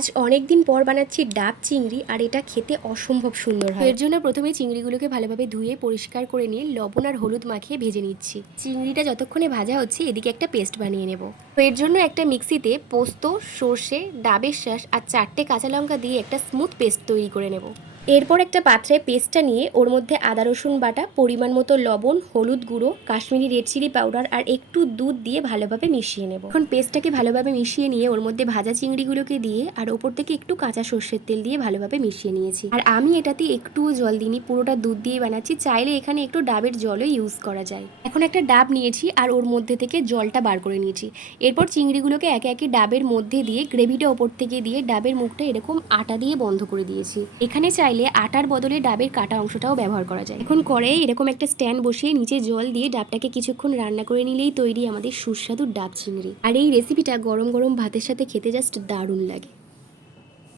আজ অনেক দিন পর বানাচ্ছি ডাব চিংড়ি, আর এটা খেতে অসম্ভব সুন্দর হয়। এর জন্য প্রথমে চিংড়িগুলোকে ভালোভাবে ধুয়ে পরিষ্কার করে নিয়ে লবণ আর হলুদ মাখিয়ে ভেজে নিচ্ছি। চিংড়িটা যতক্ষণে ভাজা হচ্ছে এদিকে একটা পেস্ট বানিয়ে নেব। তো এর জন্য একটা মিক্সিতে পোস্ত, সর্ষে, ডাবের শাঁস আর 4টে কাঁচা লঙ্কা দিয়ে একটা স্মুথ পেস্ট তৈরি করে নেব। এরপর একটা পাত্রে পেস্টটা নিয়ে ওর মধ্যে আদা রসুন বাটা, পরিমাণ মতো লবণ, হলুদ গুঁড়ো, কাশ্মীরি রেড চিলি পাউডার আর একটু দুধ দিয়ে ভালোভাবে মিশিয়ে নেব। এখন পেস্টটাকে ভালোভাবে মিশিয়ে নিয়ে ওর মধ্যে ভাজা চিংড়িগুলোকে দিয়ে আর ওপর থেকে একটু কাঁচা সর্ষের তেল দিয়ে ভালোভাবে মিশিয়ে নিয়েছি। আর আমি এটাতে একটুও জল দিইনি, পুরোটা দুধ দিয়ে বানাচ্ছি। চাইলে এখানে একটু ডাবের জলও ইউজ করা যায়। এখন একটা ডাব নিয়েছি আর ওর মধ্যে থেকে জলটা বার করে নিয়েছি। এরপর চিংড়িগুলোকে একে একে ডাবের মধ্যে দিয়ে গ্রেভিটা ওপর থেকে দিয়ে ডাবের মুখটা এরকম আটা দিয়ে বন্ধ করে দিয়েছি। এখানে চাইলে আটার বদলে ডাবের কাটা অংশটাও ব্যবহার করা যায়। এখন কড়াইয়ে এরকম একটা স্ট্যান্ড বসিয়ে নিচে জল দিয়ে ডাবটাকে কিছুক্ষণ রান্না করে নিলেই তৈরি আমাদের সুস্বাদু ডাব চিংড়ি। আর এই রেসিপিটা গরম গরম ভাতের সাথে খেতে জাস্ট দারুণ লাগে।